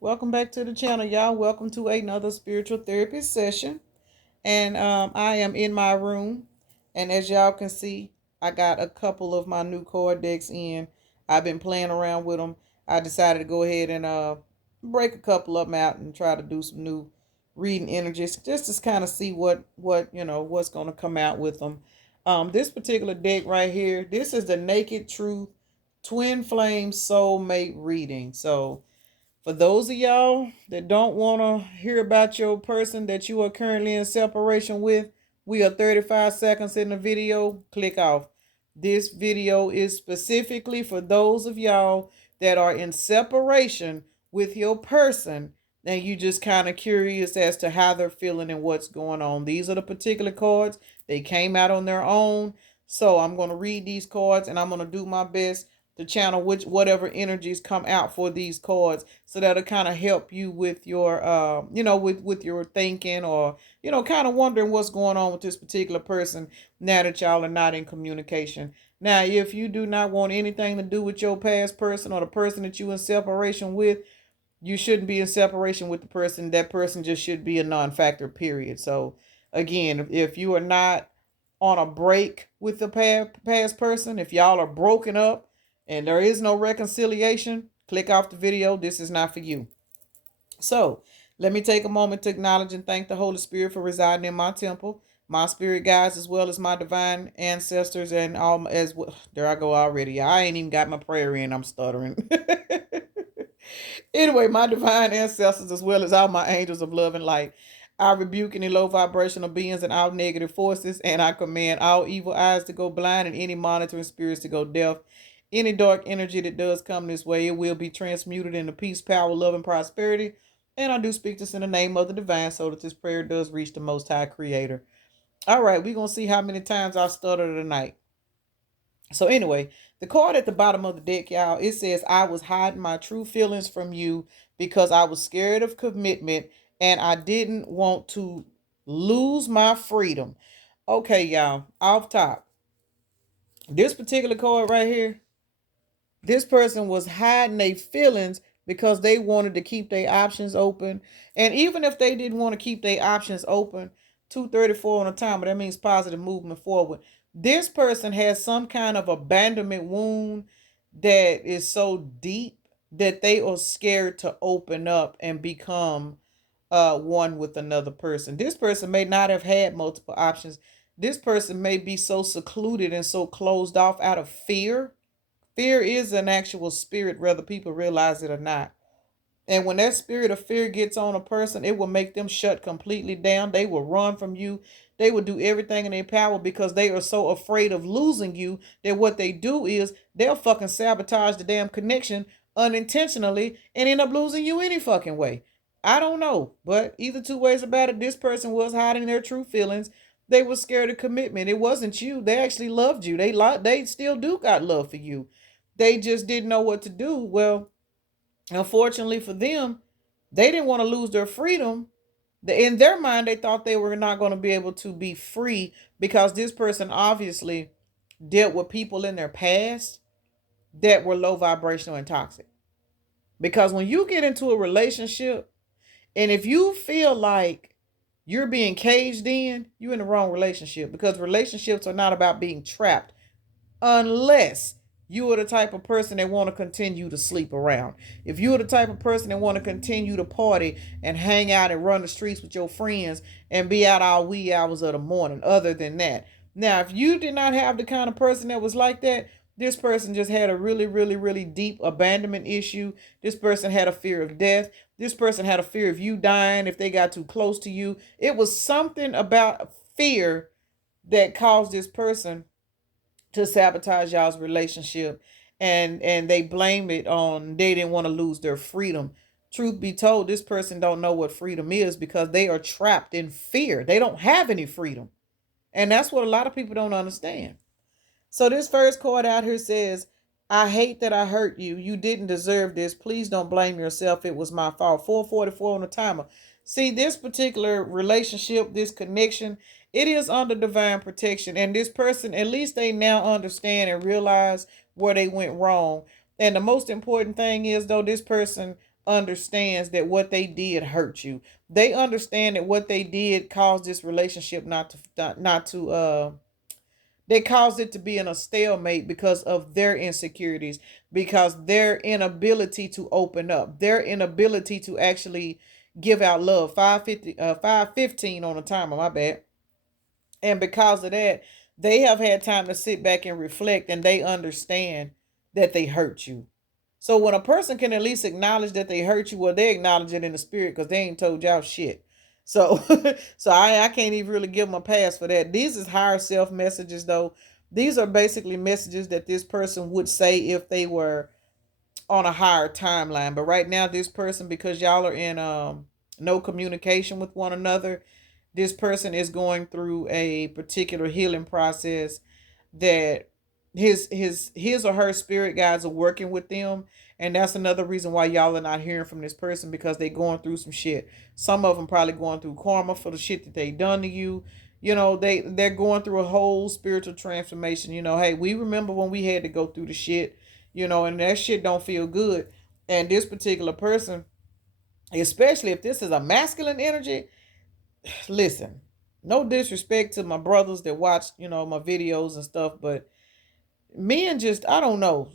Welcome back to the channel, y'all. Welcome to another spiritual therapy session. And I am in my room. And as y'all can see, I got a couple of my new card decks in. I've been playing around with them. I decided to go ahead and break a couple of them out and try to do some new reading energies just to kind of see what's going to come out with them. This particular deck right here, this is the Naked Truth Twin Flame Soulmate reading. So for those of y'all that don't want to hear about your person that you are currently in separation with, we are 35 seconds in the video. Click off. This video is specifically for those of y'all that are in separation with your person and you just kind of curious as to how they're feeling and what's going on. These are the particular cards. They came out on their own. So I'm going to read these cards and I'm going to do my best to channel whatever energies come out for these cards, so that'll kind of help you with your with your thinking, or kind of wondering what's going on with this particular person now that y'all are not in communication. Now, if you do not want anything to do with your past person or the person that you in separation with, you shouldn't be in separation with the person. That person just should be a non-factor, period. So again, if you are not on a break with the past person, if y'all are broken up and there is no reconciliation, click off the video. This is not for you. So let me take a moment to acknowledge and thank the Holy Spirit for residing in my temple, my spirit guides, as well as my divine ancestors, and all as well. There I go already. I ain't even got my prayer in. I'm stuttering. Anyway, my divine ancestors, as well as all my angels of love and light, I rebuke any low vibrational beings and all negative forces, and I command all evil eyes to go blind and any monitoring spirits to go deaf. Any dark energy that does come this way, it will be transmuted into peace, power, love, and prosperity. And I do speak this in the name of the divine, so that this prayer does reach the Most High Creator. All right, we're going to see how many times I stutter tonight. So anyway, the card at the bottom of the deck, y'all, it says, I was hiding my true feelings from you because I was scared of commitment and I didn't want to lose my freedom. Okay, y'all, off top. This particular card right here, this person was hiding their feelings because they wanted to keep their options open. And even if they didn't want to keep their options open, 234 on the timer, that means positive movement forward. This person has some kind of abandonment wound that is so deep that they are scared to open up and become one with another person. This person may not have had multiple options. This person may be so secluded and so closed off out of fear. Fear is an actual spirit, whether people realize it or not. And when that spirit of fear gets on a person, it will make them shut completely down. They will run from you. They will do everything in their power because they are so afraid of losing you that what they do is they'll fucking sabotage the damn connection unintentionally and end up losing you any fucking way. I don't know, but either two ways about it, this person was hiding their true feelings. They were scared of commitment. It wasn't you. They actually loved you. They still do got love for you. They just didn't know what to do. Well, unfortunately for them, they didn't want to lose their freedom. In their mind, they thought they were not going to be able to be free because this person obviously dealt with people in their past that were low vibrational and toxic. Because when you get into a relationship, and if you feel like you're being caged in, you're in the wrong relationship, because relationships are not about being trapped unless you are the type of person that want to continue to sleep around. If you're the type of person that want to continue to party and hang out and run the streets with your friends and be out all wee hours of the morning, other than that. Now, if you did not have the kind of person that was like that, this person just had a really, really, really deep abandonment issue. This person had a fear of death. This person had a fear of you dying if they got too close to you. It was something about fear that caused this person to sabotage y'all's relationship, and they blame it on they didn't want to lose their freedom. Truth be told, this person don't know what freedom is because they are trapped in fear. They don't have any freedom, and that's what a lot of people don't understand. So this first card out here says, I hate that I hurt you. You didn't deserve this. Please don't blame yourself. It was my fault. 444 on the timer. See, this particular relationship, this connection, it is under divine protection. And this person, at least they now understand and realize where they went wrong. And the most important thing is, though, this person understands that what they did hurt you. They understand that what they did caused this relationship not to they caused it to be in a stalemate because of their insecurities, because their inability to open up, their inability to actually give out love. 5:15 on the timer, my bad. And because of that, they have had time to sit back and reflect, and they understand that they hurt you. So when a person can at least acknowledge that they hurt you, well, they acknowledge it in the spirit because they ain't told y'all shit. So so I can't even really give them a pass for that. These is higher self messages though. These are basically messages that this person would say if they were on a higher timeline. But right now, this person, because y'all are in no communication with one another, this person is going through a particular healing process that his or her spirit guides are working with them. And that's another reason why y'all are not hearing from this person, because they going through some shit. Some of them probably going through karma for the shit that they done to you. You know, they're going through a whole spiritual transformation. You know, hey, we remember when we had to go through the shit, you know, and that shit don't feel good. And this particular person, especially if this is a masculine energy, listen, no disrespect to my brothers that watch, you know, my videos and stuff, but men just, I don't know.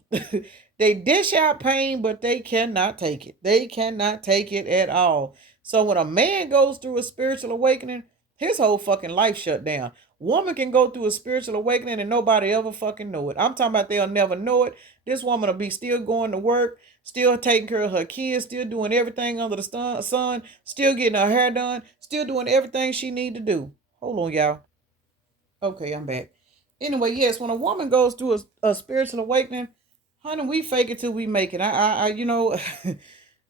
They dish out pain, but they cannot take it. They cannot take it at all. So when a man goes through a spiritual awakening, his whole fucking life shut down. Woman can go through a spiritual awakening and nobody ever fucking know it. I'm talking about they'll never know it. This woman will be still going to work, still taking care of her kids, still doing everything under the sun, still getting her hair done, still doing everything she need to do. Hold on, y'all. Okay, I'm back. Anyway, yes, when a woman goes through a spiritual awakening, honey, we fake it till we make it. You know,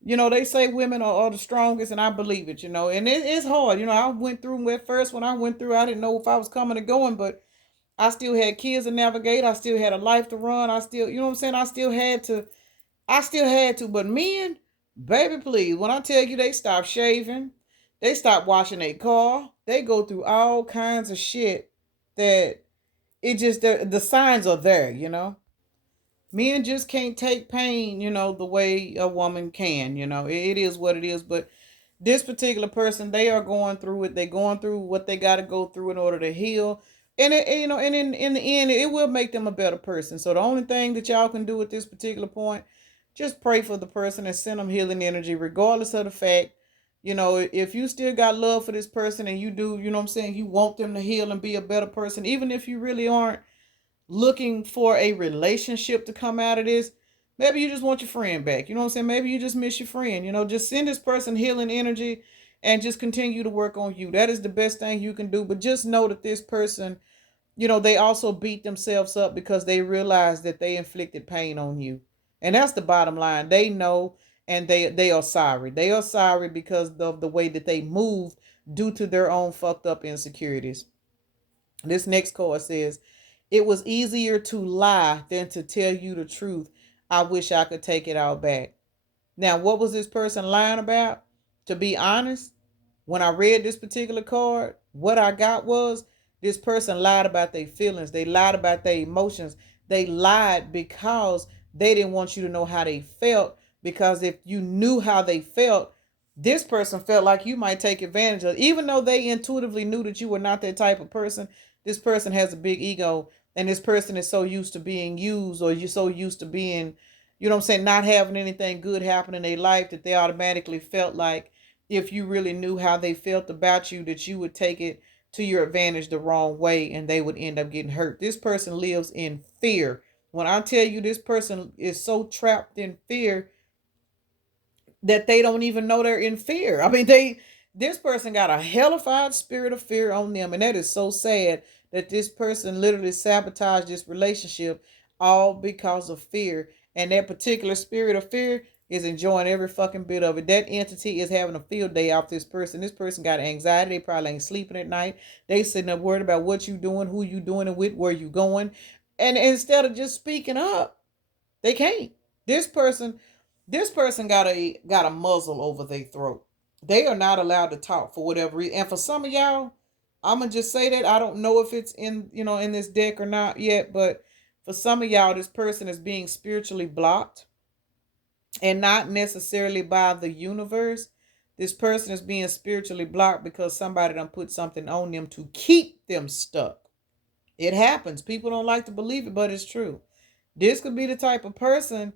you know, they say women are the strongest, and I believe it. You know, and it's hard. You know, I went through at first. When I went through, I didn't know if I was coming or going, but I still had kids to navigate. I still had a life to run. I still, you know what I'm saying? I still had to. I still had to. But men, baby, please, when I tell you they stop shaving, they stop washing their car, they go through all kinds of shit that it just the signs are there, you know. Men just can't take pain, you know, the way a woman can, you know. It is what it is. But this particular person, they are going through it. They're going through what they got to go through in order to heal. And you know, and in the end, it will make them a better person. So the only thing that y'all can do at this particular point, just pray for the person and send them healing energy, regardless of the fact, you know, if you still got love for this person and you do, you know what I'm saying, you want them to heal and be a better person, even if you really aren't looking for a relationship to come out of this. Maybe you just want your friend back. You know what I'm saying? Maybe you just miss your friend. You know, just send this person healing energy and just continue to work on you. That is the best thing you can do. But just know that this person, you know, they also beat themselves up because they realize that they inflicted pain on you. And that's the bottom line. They know, and they are sorry. They are sorry because of the way that they moved due to their own fucked up insecurities. This next card says, it was easier to lie than to tell you the truth. I wish I could take it all back. Now, what was this person lying about? To be honest, when I read this particular card, what I got was this person lied about their feelings. They lied about their emotions. They lied because they didn't want you to know how they felt. Because if you knew how they felt, this person felt like you might take advantage of it. Even though they intuitively knew that you were not that type of person, this person has a big ego. And this person is so used to being used, or you're so used to being, you know what I'm saying, not having anything good happen in their life, that they automatically felt like if you really knew how they felt about you, that you would take it to your advantage the wrong way and they would end up getting hurt. This person lives in fear. When I tell you this person is so trapped in fear that they don't even know they're in fear. I mean, this person got a hellified spirit of fear on them, and that is so sad that this person literally sabotaged this relationship all because of fear. And that particular spirit of fear is enjoying every fucking bit of it. That entity is having a field day off this person. This person got anxiety. They probably ain't sleeping at night. They sitting up worried about what you doing, who you doing it with, where you going. And instead of just speaking up, they can't. This person, this person got a muzzle over their throat. They are not allowed to talk for whatever reason. And for some of y'all, I'm gonna just say that I don't know if it's in, you know, in this deck or not yet, but for some of y'all, this person is being spiritually blocked. and not necessarily by the universe. This person is being spiritually blocked because somebody done put something on them to keep them stuck. It happens. People don't like to believe it, but it's true. This could be the type of person,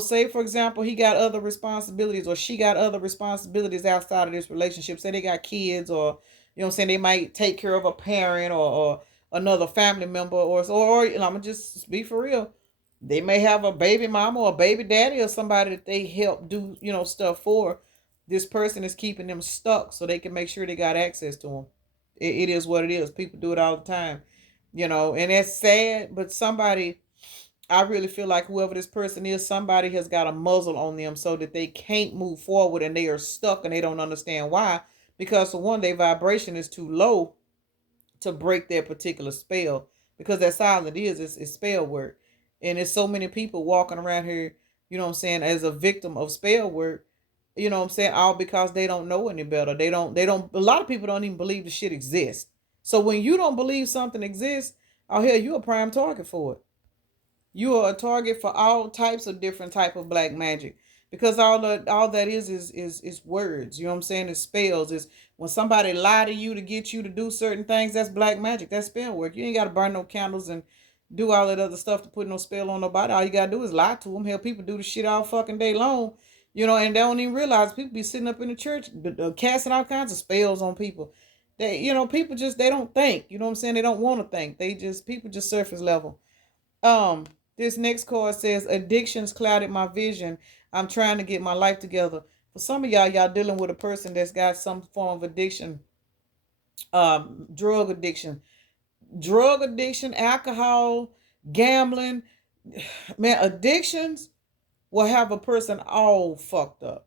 say for example, he got other responsibilities or she got other responsibilities outside of this relationship. Say they got kids, or they might take care of a parent, or another family member, or I'm gonna just be for real. They may have a baby mama or a baby daddy or somebody that they help do, stuff for. This person is keeping them stuck so they can make sure they got access to them. It is what it is. People do it all the time, and it's sad, but somebody, I really feel like whoever this person is, somebody has got a muzzle on them so that they can't move forward and they are stuck and they don't understand why. Because for one, their vibration is too low to break their particular spell. Because that's all it is, it's spell work. And there's so many people walking around here, as a victim of spell work, all because they don't know any better. They don't, a lot of people don't even believe the shit exists. So when you don't believe something exists, oh hell, you're a prime target for it. You are a target for all types of different type of black magic, because all that is words. You know what I'm saying? It's spells. Is when somebody lie to you to get you to do certain things. That's black magic. That's spell work. You ain't got to burn no candles and do all that other stuff to put no spell on nobody. All you gotta do is lie to them. Hell, people do the shit all fucking day long. And they don't even realize people be sitting up in the church casting all kinds of spells on people. People just, they don't think. You know what I'm saying? They don't want to think. People just surface level. Um, this next card says addictions clouded my vision. I'm trying to get my life together. For some of y'all dealing with a person that's got some form of addiction, drug addiction, alcohol, gambling. Man, addictions will have a person all fucked up.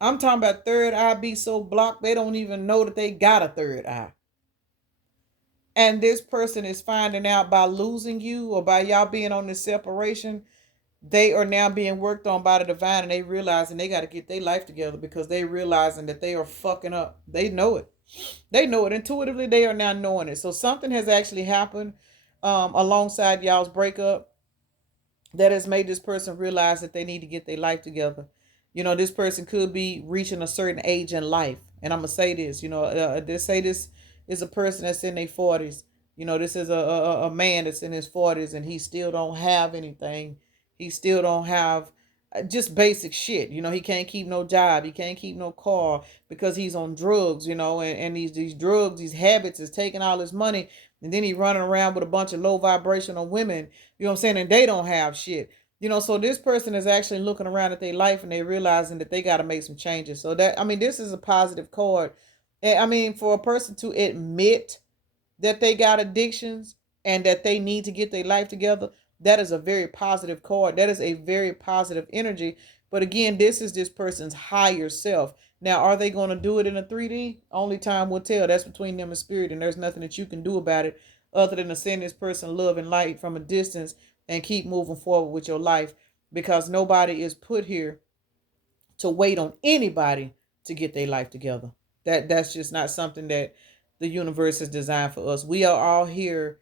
I'm talking about third eye be so blocked they don't even know that they got a third eye. And this person is finding out by losing you or by y'all being on this separation. They are now being worked on by the divine, and they realizing they got to get their life together because they realizing that they are fucking up. They know it. They know it intuitively. They are now knowing it. So something has actually happened alongside y'all's breakup that has made this person realize that they need to get their life together. This person could be reaching a certain age in life. And I'm going to say this, they say this is a person that's in their 40s. This is a man that's in his 40s and he still don't have anything. He still don't have just basic shit. He can't keep no job. He can't keep no car because he's on drugs, and these drugs, these habits is taking all his money. And then he running around with a bunch of low vibrational women, what I'm saying? And they don't have shit. So this person is actually looking around at their life and they realizing that they got to make some changes. So that, I mean, this is a positive card. I mean, for a person to admit that they got addictions and that they need to get their life together, that is a very positive card. That is a very positive energy. But again, this is this person's higher self. Now, are they going to do it in a 3D? Only time will tell. That's between them and spirit, and there's nothing that you can do about it other than to send this person love and light from a distance and keep moving forward with your life, because nobody is put here to wait on anybody to get their life together. That's just not something that the universe has designed for us. We are all here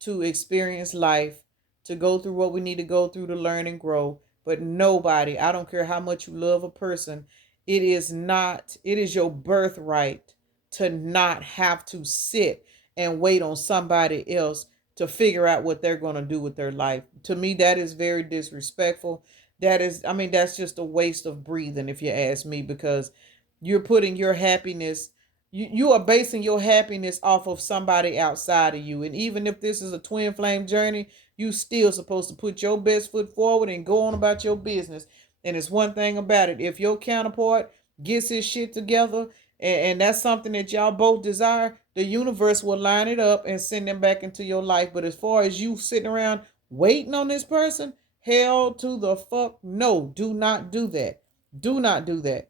to experience life, to go through what we need to go through to learn and grow. But nobody, I don't care how much you love a person, it is your birthright to not have to sit and wait on somebody else to figure out what they're going to do with their life. To me, that is very disrespectful. That is, I mean, that's just a waste of breathing, if you ask me, because you're putting your happiness, you are basing your happiness off of somebody outside of you. And even if this is a twin flame journey, you still supposed to put your best foot forward and go on about your business. And it's one thing about it, if your counterpart gets his shit together, and that's something that y'all both desire, the universe will line it up and send them back into your life. But as far as you sitting around waiting on this person, hell to the fuck no. Do not do that. Do not do that.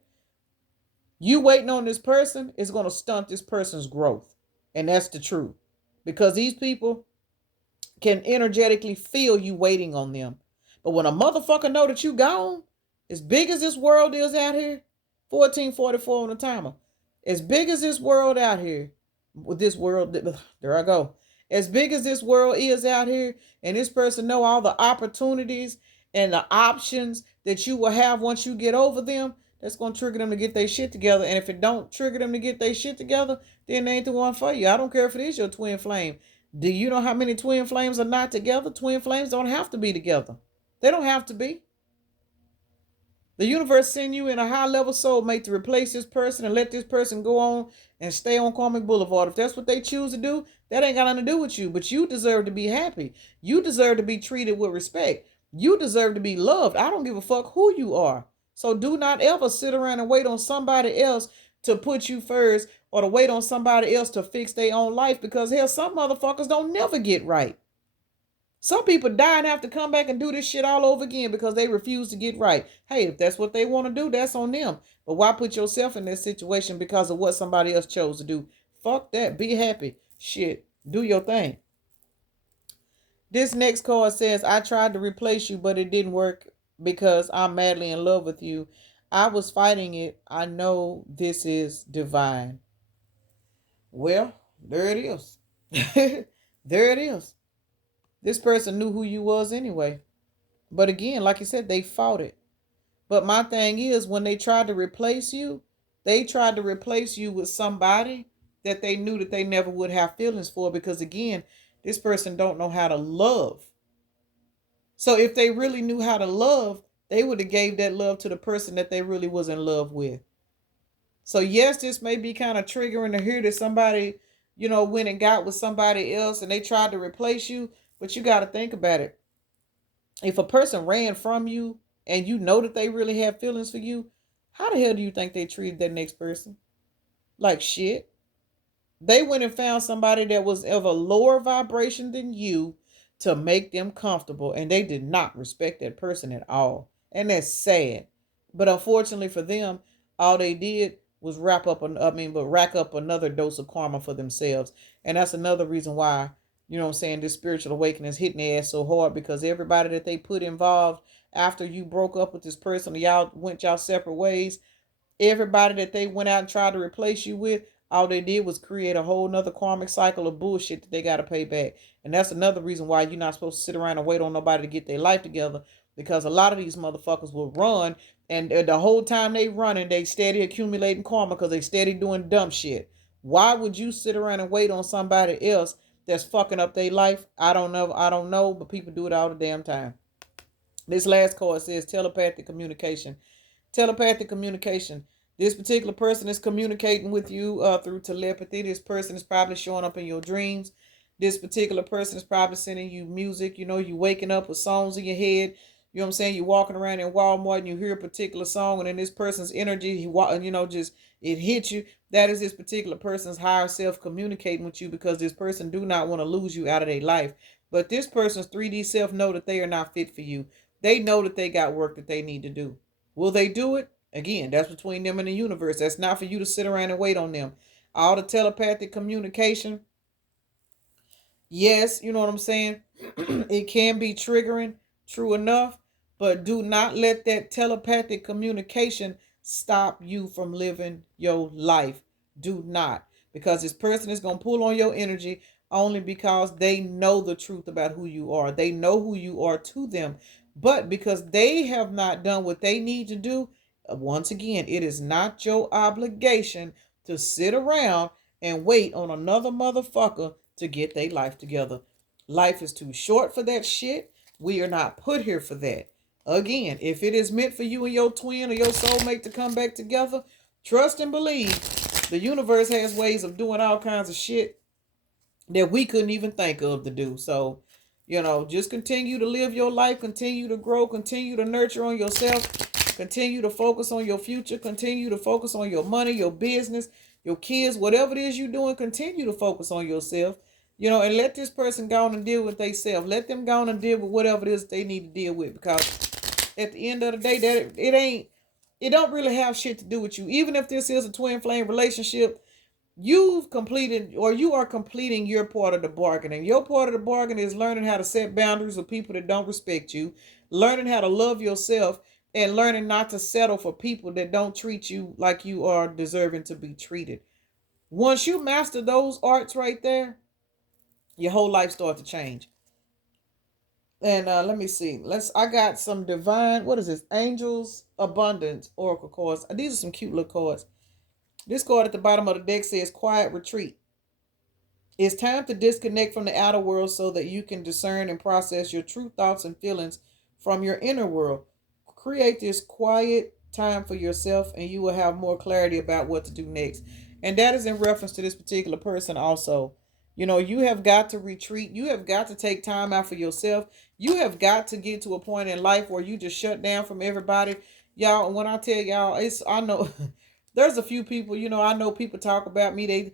You waiting on this person is going to stunt this person's growth. And that's the truth. Because these people can energetically feel you waiting on them. But when a motherfucker know that you gone, as big as this world is out here, 1444 on the timer, as big as this world out here, with this world, there I go. As big as this world is out here, and this person know all the opportunities and the options that you will have once you get over them, that's going to trigger them to get their shit together. And if it don't trigger them to get their shit together, then they ain't the one for you. I don't care if it is your twin flame. Do you know how many twin flames are not together? Twin flames don't have to be together. They don't have to be. The universe send you in a high level soulmate to replace this person and let this person go on and stay on Karmic Boulevard. If that's what they choose to do, that ain't got nothing to do with you. But you deserve to be happy. You deserve to be treated with respect. You deserve to be loved. I don't give a fuck who you are. So do not ever sit around and wait on somebody else to put you first or to wait on somebody else to fix their own life, because hell, some motherfuckers don't never get right. Some people die and have to come back and do this shit all over again because they refuse to get right. Hey, if that's what they want to do, that's on them. But why put yourself in that situation because of what somebody else chose to do? Fuck that. Be happy. Shit. Do your thing. This next card says, I tried to replace you, but it didn't work because I'm madly in love with you. I was fighting it. I know this is divine. Well, there it is. There it is. This person knew who you was anyway. But again, like you said, they fought it. But my thing is, when they tried to replace you, they tried to replace you with somebody that they knew that they never would have feelings for, because again, this person don't know how to love. So if they really knew how to love, they would have gave that love to the person that they really was in love with. So yes, this may be kind of triggering to hear that somebody, went and got with somebody else and they tried to replace you, but you got to think about it. If a person ran from you and you know that they really have feelings for you, how the hell do you think they treated that next person? Like shit. They went and found somebody that was of a lower vibration than you to make them comfortable, and they did not respect that person at all. And that's sad. But unfortunately for them, all they did was rack up another dose of karma for themselves. And that's another reason why, this spiritual awakening is hitting their ass so hard, because everybody that they put involved after you broke up with this person, y'all went y'all separate ways, everybody that they went out and tried to replace you with, all they did was create a whole nother karmic cycle of bullshit that they got to pay back. And that's another reason why you're not supposed to sit around and wait on nobody to get their life together, because a lot of these motherfuckers will run, and the whole time they running, they steady accumulating karma because they steady doing dumb shit. Why would you sit around and wait on somebody else that's fucking up their life? I don't know, but people do it all the damn time. This last card says telepathic communication. Telepathic communication. This particular person is communicating with you through telepathy. This person is probably showing up in your dreams. This particular person is probably sending you music. You waking up with songs in your head. You know what I'm saying? You're walking around in Walmart and you hear a particular song, and then this person's energy, just it hits you. That is this particular person's higher self communicating with you, because this person do not want to lose you out of their life. But this person's 3D self know that they are not fit for you. They know that they got work that they need to do. Will they do it? Again, that's between them and the universe. That's not for you to sit around and wait on them. All the telepathic communication, yes, you know what I'm saying? It can be triggering, true enough, but do not let that telepathic communication stop you from living your life. Do not. Because this person is going to pull on your energy only because they know the truth about who you are. They know who you are to them. But because they have not done what they need to do, once again, it is not your obligation to sit around and wait on another motherfucker to get their life together. Life is too short for that shit. We are not put here for that. Again, if it is meant for you and your twin or your soulmate to come back together, trust and believe the universe has ways of doing all kinds of shit that we couldn't even think of to do. So, just continue to live your life, continue to grow, continue to nurture on yourself, continue to focus on your future, continue to focus on your money, your business, your kids, whatever it is you're doing, continue to focus on yourself, and let this person go on and deal with themselves. Let them go on and deal with whatever it is they need to deal with, because at the end of the day, that it don't really have shit to do with you. Even if this is a twin flame relationship, you've completed, or you are completing your part of the bargain. And your part of the bargain is learning how to set boundaries with people that don't respect you, learning how to love yourself, and learning not to settle for people that don't treat you like you are deserving to be treated. Once you master those arts right there, your whole life starts to change. And let me see. I got some divine, what is this? Angels Abundance Oracle cards. These are some cute little cards. This card at the bottom of the deck says Quiet Retreat. It's time to disconnect from the outer world so that you can discern and process your true thoughts and feelings from your inner world. Create this quiet time for yourself, and you will have more clarity about what to do next. And that is in reference to this particular person, also. You know, you have got to retreat. You have got to take time out for yourself. You have got to get to a point in life where you just shut down from everybody. Y'all, when I tell y'all, I know there's a few people, I know people talk about me.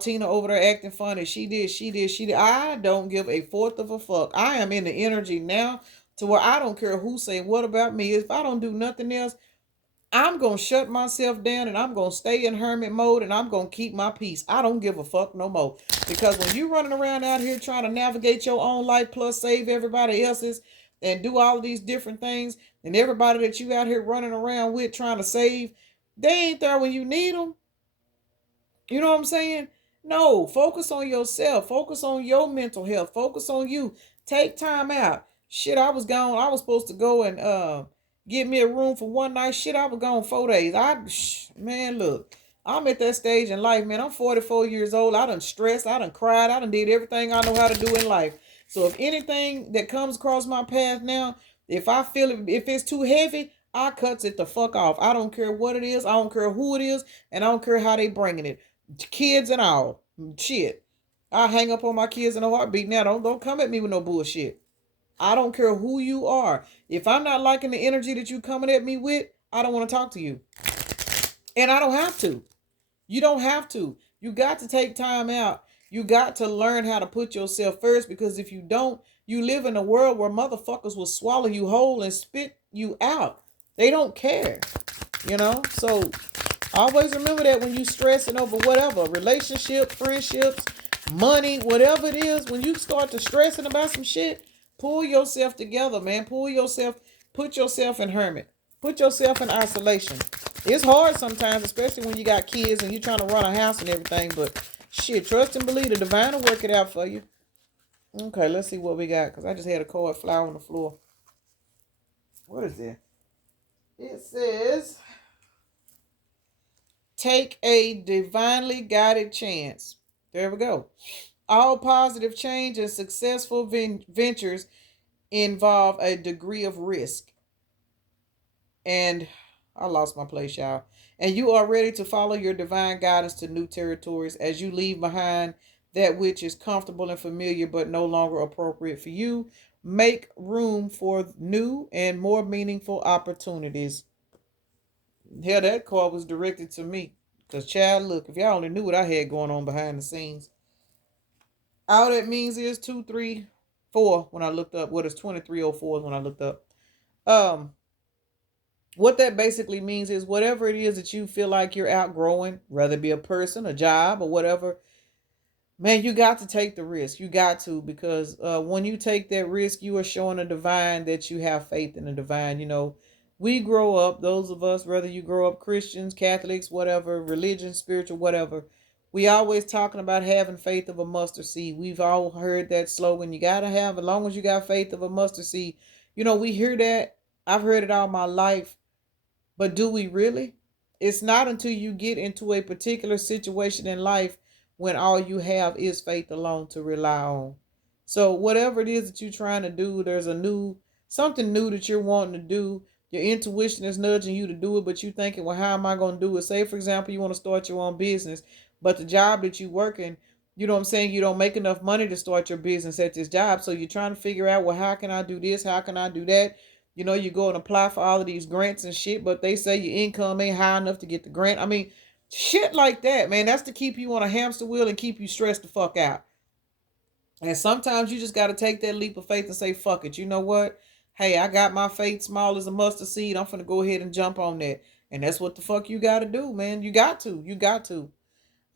Tina over there acting funny. She did. I don't give a fourth of a fuck. I am in the energy now to where I don't care who say what about me. If I don't do nothing else, I'm going to shut myself down and I'm going to stay in hermit mode and I'm going to keep my peace. I don't give a fuck no more. Because when you running around out here trying to navigate your own life plus save everybody else's and do all of these different things, and everybody that you out here running around with trying to save, they ain't there when you need them. You know what I'm saying? No, focus on yourself. Focus on your mental health. Focus on you. Take time out. Shit, I was gone. I was supposed to go and get me a room for one night. Shit, I was gone 4 days. Man, look, I'm at that stage in life, man. I'm 44 years old. I done stressed. I done cried. I done did everything I know how to do in life. So if anything that comes across my path now, if I feel it, if it's too heavy, I cuts it the fuck off. I don't care what it is. I don't care who it is, and I don't care how they bringing it, kids and all. Shit. I hang up on my kids in a heartbeat now. Don't come at me with no bullshit. I don't care who you are. If I'm not liking the energy that you coming at me with, I don't want to talk to you. And I don't have to. You don't have to. You got to take time out. You got to learn how to put yourself first, because if you don't, you live in a world where motherfuckers will swallow you whole and spit you out. They don't care. So always remember that when you stressing over whatever, relationship, friendships, money, whatever it is, when you start to stressing about some shit, pull yourself together, man. Put yourself in hermit. Put yourself in isolation. It's hard sometimes, especially when you got kids and you're trying to run a house and everything, but shit, trust and believe the divine will work it out for you. Okay, let's see what we got, because I just had a card fly on the floor. What is that? It says, take a divinely guided chance. There we go. All positive change and successful ventures involve a degree of risk. And I lost my place, y'all. And you are ready to follow your divine guidance to new territories as you leave behind that which is comfortable and familiar but no longer appropriate for you. Make room for new and more meaningful opportunities. Hell, that call was directed to me. Because, child, look, if y'all only knew what I had going on behind the scenes. All that means is 234 when I looked up. What is 2304 when I looked up. Um, what that basically means is whatever it is that you feel like you're outgrowing, whether it be a person, a job, or whatever, man, you got to take the risk. You got to, because when you take that risk, you are showing the divine that you have faith in the divine. We grow up, those of us, whether you grow up Christians, Catholics, whatever, religion, spiritual, whatever, we always talking about having faith of a mustard seed. We've all heard that slogan. You got to have, as long as you got faith of a mustard seed. We hear that. I've heard it all my life. But do we really? It's not until you get into a particular situation in life when all you have is faith alone to rely on. So whatever it is that you're trying to do, there's something new that you're wanting to do. Your intuition is nudging you to do it, but you thinking, well, how am I going to do it? Say, for example, you want to start your own business, but the job that you work in, you know what I'm saying, you don't make enough money to start your business at this job. So you're trying to figure out, well, how can I do this? How can I do that? You go and apply for all of these grants and shit, but they say your income ain't high enough to get the grant. I mean, shit like that, man. That's to keep you on a hamster wheel and keep you stressed the fuck out. And sometimes you just got to take that leap of faith and say, fuck it. You know what? Hey, I got my faith small as a mustard seed. I'm finna go ahead and jump on that. And that's what the fuck you got to do, man. You got to. You got to.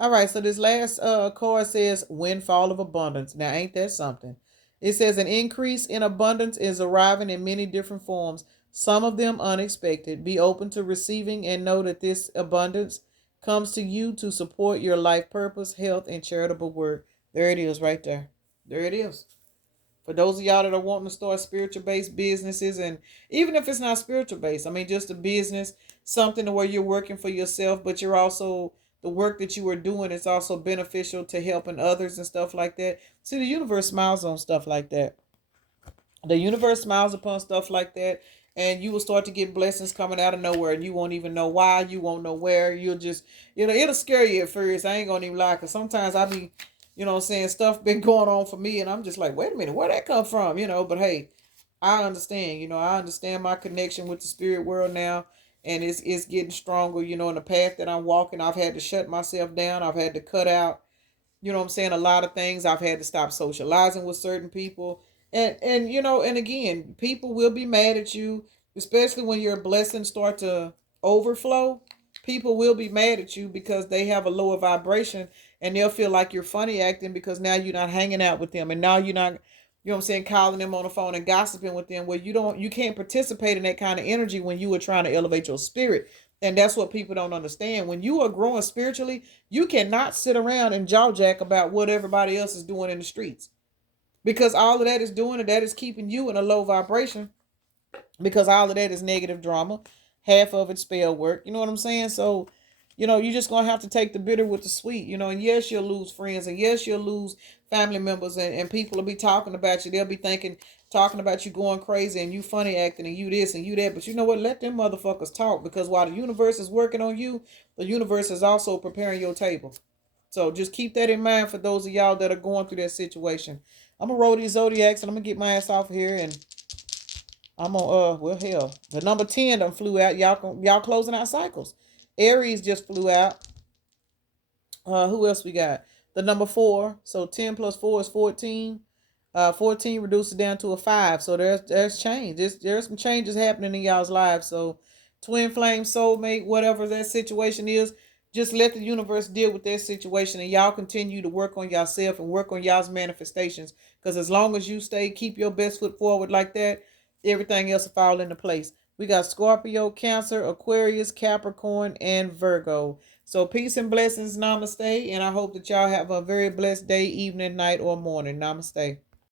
All right, so this last card says windfall of abundance. Now, ain't that something? It says an increase in abundance is arriving in many different forms, some of them unexpected. Be open to receiving and know that this abundance comes to you to support your life purpose, health, and charitable work. There it is right there. There it is. For those of y'all that are wanting to start spiritual based businesses, and even if it's not spiritual based, I mean, just a business, something to where you're working for yourself, but you're also, the work that you are doing is also beneficial to helping others and stuff like that. See, the universe smiles on stuff like that. The universe smiles upon stuff like that, and you will start to get blessings coming out of nowhere, and you won't even know why, you won't know where. You'll just, it'll scare you at first. I ain't gonna even lie, because sometimes I be, what I'm saying, stuff been going on for me, and I'm just like, wait a minute, where that come from? But hey, I understand. I understand my connection with the spirit world now, and it's getting stronger. In the path that I'm walking, I've had to shut myself down. I've had to cut out, what I'm saying, a lot of things. I've had to stop socializing with certain people. And again, people will be mad at you, especially when your blessings start to overflow. People will be mad at you because they have a lower vibration, and they'll feel like you're funny acting because now you're not hanging out with them, and now you're not, what I'm saying, calling them on the phone and gossiping with them, where you can't participate in that kind of energy when you were trying to elevate your spirit. And that's what people don't understand. When you are growing spiritually, you cannot sit around and jaw jack about what everybody else is doing in the streets, because all of that is doing, and that is keeping you in a low vibration, because all of that is negative drama. Half of it's spell work. You know what I'm saying? So, you're just gonna have to take the bitter with the sweet. And yes, you'll lose friends, and yes, you'll lose family members, and people will be talking about you. They'll be talking about you going crazy, and you funny acting, and you this and you that. But you know what? Let them motherfuckers talk, because while the universe is working on you, the universe is also preparing your table. So just keep that in mind for those of y'all that are going through that situation. I'm gonna roll these zodiacs, and I'm gonna get my ass off here, and I'm on well, hell, the number 10 done flew out. Y'all closing out cycles. Aries just flew out. Who else we got? The number 4. So 10 plus 4 is 14. 14 reduces down to a 5. So there's change. There's some changes happening in y'all's lives. So twin flame, soulmate, whatever that situation is, just let the universe deal with that situation, and y'all continue to work on yourself and work on y'all's manifestations. Because as long as you keep your best foot forward like that, everything else will fall into place. We got Scorpio, Cancer, Aquarius, Capricorn, and Virgo. So peace and blessings, namaste. And I hope that y'all have a very blessed day, evening, night, or morning. Namaste.